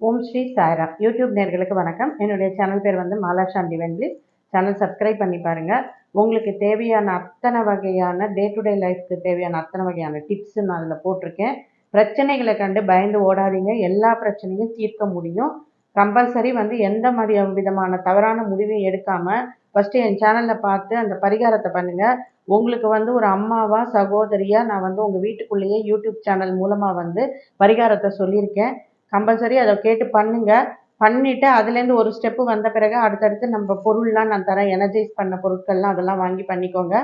ஓம் Sri Sairam. YouTube நேர்களுக்கு வணக்கம். என்னுடைய சேனல் பேர் வந்து மாலாஷாம் டிவென்லி சேனல் சப்ஸ்கிரைப் பண்ணி பாருங்கள் உங்களுக்கு தேவையான அத்தனை வகையான டே டு டே லைஃப்க்கு தேவையான அத்தனை வகையான டிப்ஸ் நான் அதில் போட்டிருக்கேன். பிரச்சனைகளை கண்டு பயந்து ஓடாதீங்க. எல்லா பிரச்சனையும் தீர்க்க முடியும். கம்பல்சரி வந்து எந்த மாதிரி விதமான தவறான முடிவையும் எடுக்காமல் ஃபஸ்ட்டு என் சேனலில் பார்த்து அந்த பரிகாரத்தை பண்ணுங்கள் உங்களுக்கு வந்து ஒரு அம்மாவா சகோதரியாக நான் வந்து உங்கள் வீட்டுக்குள்ளேயே யூடியூப் சேனல் மூலமாக வந்து பரிகாரத்தை சொல்லியிருக்கேன். கம்பல்சரி அதை கேட்டு பண்ணுங்க. பண்ணிவிட்டு அதுலேருந்து ஒரு ஸ்டெப்பு வந்த பிறகு அடுத்தடுத்து நம்ம பொருள்லாம் நான் தரேன். எனர்ஜைஸ் பண்ண பொருட்கள்லாம் அதெல்லாம் வாங்கி பண்ணிக்கோங்க.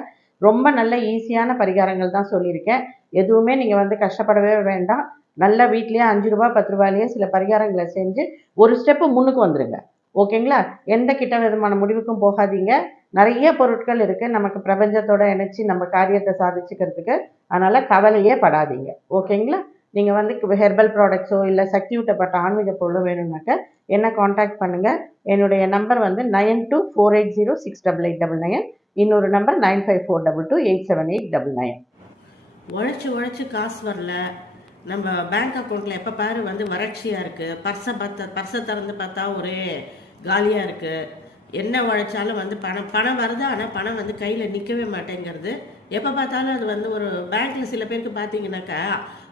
ரொம்ப நல்ல ஈஸியான பரிகாரங்கள் தான் சொல்லியிருக்கேன். எதுவுமே நீங்கள் வந்து கஷ்டப்படவே வேண்டாம். நல்ல வீட்லேயே அஞ்சு ரூபா பத்து ரூபாயிலேயே சில பரிகாரங்களை செஞ்சு ஒரு ஸ்டெப்பு முன்னுக்கு வந்துடுங்க ஓகேங்களா? எந்த கிட்ட விதமான முடிவுக்கும் போகாதீங்க. நிறைய பொருட்கள் இருக்குது நமக்கு பிரபஞ்சத்தோட இணைச்சி நம்ம காரியத்தை சாதிச்சுக்கிறதுக்கு. அதனால் கவலையே படாதீங்க. ஓகேங்களா? நீங்கள் வந்து ஹெர்பல் ப்ராடக்ட்ஸோ இல்லை சக்தி ஊட்டப்பட்ட ஆன்மீக பொருளோ வேணும்னாக்க என்ன காண்டாக்ட் பண்ணுங்கள் என்னுடைய நம்பர் வந்து nine two four eight zero six double eight double nine. இன்னொரு number nine five four double two eight seven eight double nine. உழைச்சி உழைச்சி காசு வரல. நம்ம பேங்க் அக்கௌண்ட்டில் எப்போ பாரு வந்து வறட்சியாக இருக்குது பர்ஸை பார்த்த பர்ஸை திறந்து பார்த்தா ஒரே காலியாக இருக்குது என்ன உழைச்சாலும் வந்து பணம் பணம் வருது ஆனால் பணம் வந்து கையில் நிற்கவே மாட்டேங்கிறது. எப்போ பார்த்தாலும் அது வந்து ஒரு பேங்க்கில் சில பேருக்கு பார்த்தீங்கன்னாக்கா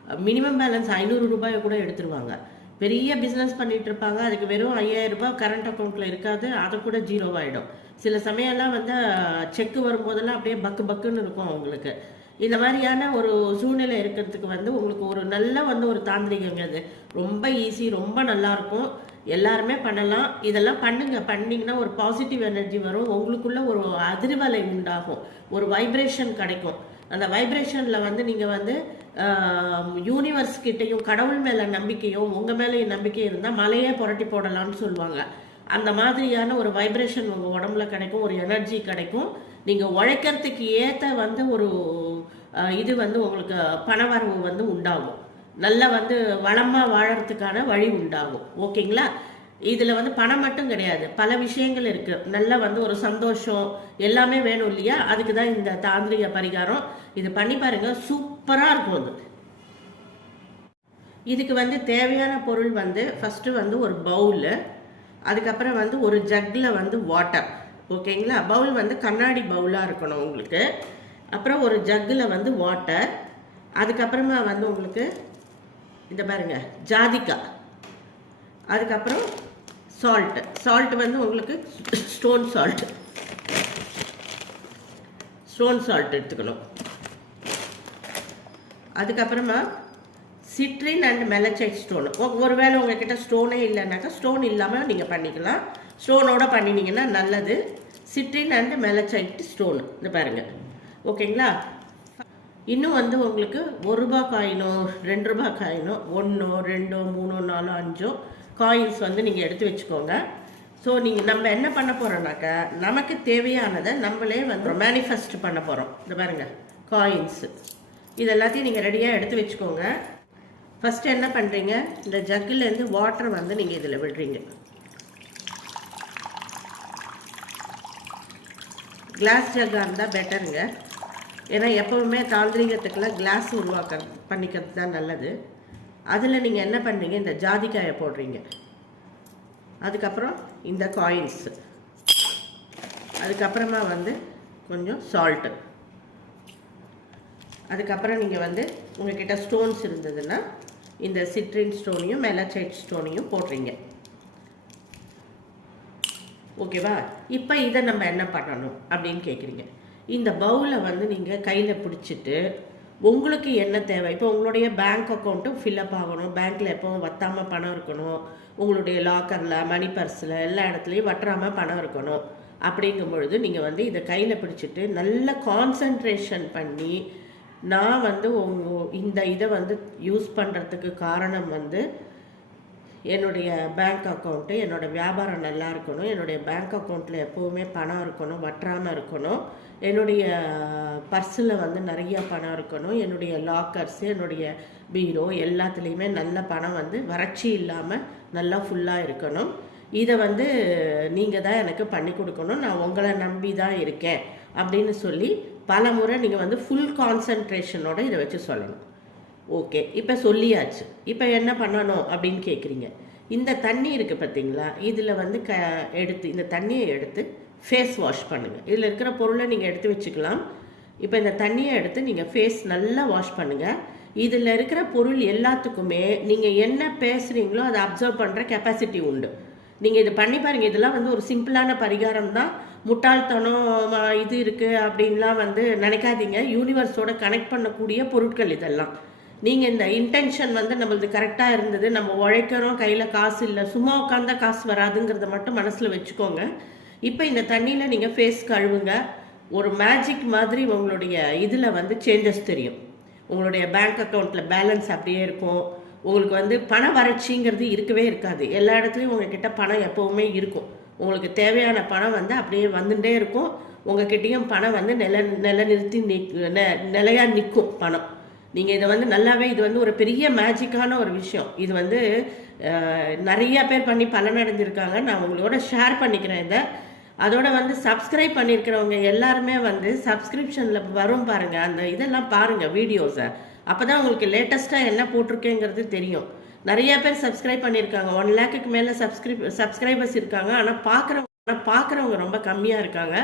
மினிமம் பேலன்ஸ் ஐநூறு ரூபாயை கூட எடுத்துருவாங்க. பெரிய பிஸ்னஸ் பண்ணிட்டு இருப்பாங்க. அதுக்கு வெறும் ஐயாயிரம் ரூபாய் கரண்ட் அக்கௌண்ட்டில் இருக்காது. அது கூட ஜீரோவாகிடும் சில சமயம்லாம் வந்து செக்கு வரும்போதெல்லாம் அப்படியே பக்கு பக்குன்னு இருக்கும் அவங்களுக்கு. இந்த மாதிரியான ஒரு சூழ்நிலை இருக்கிறதுக்கு வந்து உங்களுக்கு ஒரு நல்ல வந்து ஒரு தாந்திரிகங்க அது. ரொம்ப ஈஸி ரொம்ப நல்லா இருக்கும். எல்லாருமே பண்ணலாம். இதெல்லாம் பண்ணுங்க. பண்ணிங்கன்னா ஒரு பாசிட்டிவ் எனர்ஜி வரும். உங்களுக்குள்ள ஒரு அதிர்வலை உண்டாகும். ஒரு வைப்ரேஷன் கிடைக்கும். அந்த வைப்ரேஷனில் வந்து நீங்கள் வந்து யூனிவர்ஸ் கிட்டையும் கடவுள் மேலே நம்பிக்கையும் உங்கள் மேலே நம்பிக்கை இருந்தால் மலையே புரட்டி போடலாம்னு சொல்லுவாங்க. அந்த மாதிரியான ஒரு வைப்ரேஷன் உங்கள் உடம்புல கிடைக்கும் ஒரு எனர்ஜி கிடைக்கும். நீங்கள் உழைக்கிறதுக்கு ஏற்ற வந்து ஒரு இது வந்து உங்களுக்கு பணவரவு வந்து உண்டாகும். நல்லா வந்து வளமாக வாழறதுக்கான வழி உண்டாகும். ஓகேங்களா? இதில் வந்து பணம் மட்டும் கிடையாது. பல விஷயங்கள் இருக்குது நல்லா வந்து ஒரு சந்தோஷம் எல்லாமே வேணும் இல்லையா? அதுக்கு தான் இந்த தாந்திரிக பரிகாரம். இது பண்ணி பாருங்க. சூப்பராக இருக்கும் அது. இதுக்கு வந்து தேவையான பொருள் வந்து ஃபஸ்ட்டு வந்து ஒரு பவுலு அதுக்கப்புறம் வந்து ஒரு ஜக்கில் வந்து வாட்டர் ஓகேங்களா பவுல் வந்து கண்ணாடி பவுலாக இருக்கணும் உங்களுக்கு. அப்புறம் ஒரு ஜக்கில் வந்து வாட்டர் அதுக்கப்புறமா வந்து உங்களுக்கு இந்த பாருங்க ஜாதிக்காய் அதுக்கப்புறம் சால்ட்டு சால்ட் வந்து உங்களுக்கு ஸ்டோன் சால்ட் ஸ்டோன் சால்ட் எடுத்துக்கணும். அதுக்கப்புறமா சிட்ரின் அண்ட் மெலச்சைட் ஸ்டோன் ஒருவேளை உங்ககிட்ட ஸ்டோனே இல்லைனாக்கா ஸ்டோன் இல்லாமல் நீங்கள் பண்ணிக்கலாம். ஸ்டோனோட பண்ணினீங்கன்னா நல்லது. சிட்ரின் அண்ட் மெலச்சைட் ஸ்டோன் இந்த பாருங்கள் ஓகேங்களா? இன்னும் வந்து உங்களுக்கு ஒரு ரூபா காயினோ ரெண்டு ரூபா காயினோ ஒன்றோ ரெண்டோ மூணோ நாலோ அஞ்சோ காயின்ஸ் வந்து நீங்கள் எடுத்து வச்சுக்கோங்க. ஸோ நீங்கள் நம்ம என்ன பண்ண போகிறோம்னாக்கா நமக்கு தேவையானதை நம்மளே வந்து மேனிஃபெஸ்ட் பண்ண போகிறோம் இந்த பாருங்க காயின்ஸு இது எல்லாத்தையும் நீங்கள் ரெடியாக எடுத்து வச்சுக்கோங்க. ஃபஸ்ட்டு என்ன பண்ணுறீங்க இந்த ஜக்கிலேருந்து வாட்டர் வந்து நீங்கள் இதில் விடுறீங்க. கிளாஸ் ஜக்காக இருந்தால் பெட்டருங்க ஏன்னா எப்போவுமே தாந்திரிகத்துக்கெல்லாம் கிளாஸ் உருவாக்க பண்ணிக்கிறது தான் நல்லது. அதில் நீங்கள் என்ன பண்ணுறீங்க இந்த ஜாதிக்காயை போடுறீங்க. அதுக்கப்புறம் இந்த காயின்ஸ் அதுக்கப்புறமா வந்து கொஞ்சம் சால்ட்டு அதுக்கப்புறம் நீங்கள் வந்து உங்ககிட்ட ஸ்டோன்ஸ் இருந்ததுன்னா இந்த சிட்ரின் ஸ்டோனையும் மெலச்சைட் ஸ்டோனையும் போடுறீங்க. ஓகேவா? இப்போ இதை நம்ம என்ன பண்ணணும் அப்படின்னு கேட்குறீங்க இந்த பவுலை வந்து நீங்கள் கையில் பிடிச்சிட்டு உங்களுக்கு என்ன தேவை? இப்போ உங்களுடைய பேங்க் அக்கௌண்ட்டும் ஃபில்அப் ஆகணும். பேங்க்கில் எப்போவும் வத்தாமல் பணம் இருக்கணும்? உங்களுடைய லாக்கரில் மணி பர்ஸில் எல்லா இடத்துலையும் வற்றாமல் பணம் இருக்கணும். அப்படிங்கும் பொழுது நீங்கள் வந்து இதை கையில் பிடிச்சிட்டு நல்ல கான்சன்ட்ரேஷன் பண்ணி நான் வந்து உங்க இந்த இதை வந்து யூஸ் பண்ணுறதுக்கு காரணம் வந்து என்னுடைய பேங்க் அக்கௌண்ட்டு என்னோட வியாபாரம் நல்லா இருக்கணும். என்னுடைய பேங்க் அக்கௌண்ட்டில் எப்போவுமே பணம் இருக்கணும் வற்றாமல் இருக்கணும். என்னுடைய பர்ஸில் வந்து நிறைய பணம் இருக்கணும். என்னுடைய லாக்கர்ஸு என்னுடைய பீரோ எல்லாத்துலேயுமே நல்ல பணம் வந்து வறட்சி இல்லாமல் நல்லா ஃபுல்லாக இருக்கணும். இதை வந்து நீங்கள் தான் எனக்கு பண்ணி கொடுக்கணும். நான் உங்களை நம்பி தான் இருக்கேன் அப்படின்னு சொல்லி பல முறை நீங்கள் வந்து ஃபுல் கான்சன்ட்ரேஷனோடு இதை வச்சு சொல்லணும். ஓகே இப்போ சொல்லியாச்சு. இப்போ என்ன பண்ணணும் அப்படின்னு கேட்குறீங்க இந்த தண்ணி இருக்குது பார்த்தீங்களா இதில் வந்து க எடுத்து இந்த தண்ணியை எடுத்து ஃபேஸ் வாஷ் பண்ணுங்கள் இதில் இருக்கிற பொருளை நீங்கள் எடுத்து வச்சுக்கலாம். இப்போ இந்த தண்ணியை எடுத்து நீங்கள் ஃபேஸ் நல்லா வாஷ் பண்ணுங்கள் இதில் இருக்கிற பொருள் எல்லாத்துக்குமே நீங்கள் என்ன பேசுகிறீங்களோ அதை அப்சர்வ் பண்ணுற கெப்பாசிட்டி உண்டு. நீங்கள் இது பண்ணி பாருங்கள் இதெல்லாம் வந்து ஒரு சிம்பிளான பரிகாரம் தான். முட்டாள்தனம் இது இருக்குது அப்படின்லாம் வந்து நினைக்காதீங்க. யூனிவர்ஸோட கனெக்ட் பண்ணக்கூடிய பொருட்கள் இதெல்லாம். நீங்கள் இந்த இன்டென்ஷன் வந்து நம்மளது கரெக்டாக இருந்தது நம்ம உழைக்கிறோம் கையில் காசு இல்லை சும்மா உட்காந்தா காசு வராதுங்கிறத மட்டும் மனசில் வச்சுக்கோங்க. இப்போ இந்த தண்ணியில் நீங்கள் ஃபேஸ் கழுவுங்க. ஒரு மேஜிக் மாதிரி உங்களுடைய இதில் வந்து சேஞ்சஸ் தெரியும். உங்களுடைய பேங்க் அக்கௌண்ட்டில் பேலன்ஸ் அப்படியே இருக்கும். உங்களுக்கு வந்து பண வறட்சிங்கிறது இருக்கவே இருக்காது. எல்லா இடத்துலையும் உங்ககிட்ட பணம் எப்போவுமே இருக்கும். உங்களுக்கு தேவையான பணம் வந்து அப்படியே வந்துட்டே இருக்கும். உங்ககிட்டயும் பணம் வந்து நில நிலநிறுத்தி நிக் நெ- நிலையா நிற்கும் பணம். நீங்கள் இதை வந்து நல்லாவே இது வந்து ஒரு பெரிய மேஜிக்கான ஒரு விஷயம். இது வந்து நிறைய பேர் பண்ணி பலனடைஞ்சிருக்காங்க. நான் உங்களோட ஷேர் பண்ணிக்கிறேன் இதை. அதோட வந்து சப்ஸ்கிரைப் பண்ணியிருக்கிறவங்க எல்லாருமே வந்து சப்ஸ்கிரிப்ஷனில் வரும் பாருங்கள் அந்த இதெல்லாம் பாருங்கள் வீடியோஸை அப்போ தான் உங்களுக்கு லேட்டஸ்ட்டாக என்ன போட்டிருக்கேங்கிறது தெரியும். நிறைய பேர் சப்ஸ்கிரைப் பண்ணியிருக்காங்க ஒன் லேக்குக்கு மேலே சப்ஸ்கிரிப் சப்ஸ்கிரைபர்ஸ் இருக்காங்க. ஆனால் பார்க்குறவங்க ஆனால் பார்க்குறவங்க ரொம்ப கம்மியாக இருக்காங்க.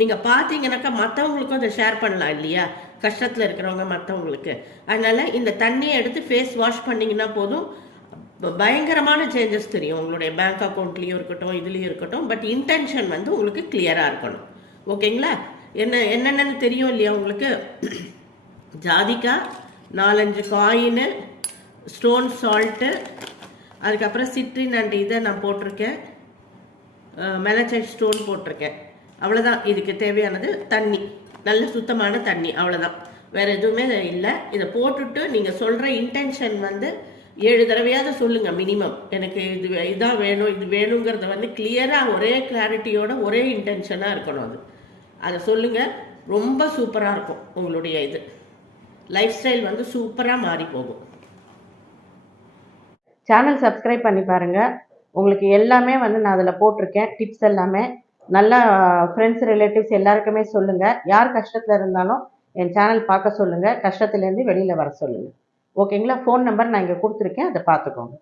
நீங்கள் பார்த்தீங்கன்னாக்கா மற்றவங்களுக்கும் அதை ஷேர் பண்ணலாம் இல்லையா? கஷ்டத்தில் இருக்கிறவங்க மற்றவங்களுக்கு அதனால் இந்த தண்ணியை எடுத்து ஃபேஸ் வாஷ் பண்ணிங்கன்னா போதும். பயங்கரமான சேஞ்சஸ் தெரியும். உங்களுடைய பேங்க் அக்கௌண்ட்லேயும் இருக்கட்டும் இதுலேயும் இருக்கட்டும். பட் இன்டென்ஷன் வந்து உங்களுக்கு கிளியராக இருக்கணும். ஓகேங்களா என்ன என்னென்னு தெரியும் இல்லையா உங்களுக்கு? ஜாதிக்காய் நாலஞ்சு காயின் ஸ்டோன் சால்ட்டு அதுக்கப்புறம் சிட்ரின் அண்ட் இதை நான் போட்டிருக்கேன். மெலச்சைட் ஸ்டோன் போட்டிருக்கேன். அவ்வளோதான் இதுக்கு தேவையானது தண்ணி. நல்ல சுத்தமான தண்ணி. அவ்வளோதான் வேறு எதுவுமே இல்லை. இதை போட்டுட்டு நீங்கள் சொல்கிற இன்டென்ஷன் வந்து ஏழு தடவையாவது சொல்லுங்கள் மினிமம் எனக்கு இது வே- இதான் வேணும் இது வேணுங்கிறத வந்து கிளியராக ஒரே கிளாரிட்டியோட ஒரே இன்டென்ஷனாக இருக்கணும் அது. அதை சொல்லுங்கள் ரொம்ப சூப்பராக இருக்கும் உங்களுடைய இது. லைஃப் ஸ்டைல் வந்து சூப்பராக மாறி போகும். சேனல் சப்ஸ்கிரைப் பண்ணி பாருங்கள் உங்களுக்கு எல்லாமே வந்து நான் அதில் போட்டிருக்கேன். டிப்ஸ் எல்லாமே. நல்லா ஃப்ரெண்ட்ஸ் ரிலேட்டிவ்ஸ் எல்லாருக்குமே சொல்லுங்கள் யார் கஷ்டத்தில் இருந்தாலும் என் சேனல் பார்க்க சொல்லுங்கள் கஷ்டத்துலேருந்து வெளியில் வர சொல்லுங்கள் ஓகேங்களா ஃபோன் நம்பர் நான் இங்கே கொடுத்துருக்கேன். அதை பார்த்துக்கோங்க.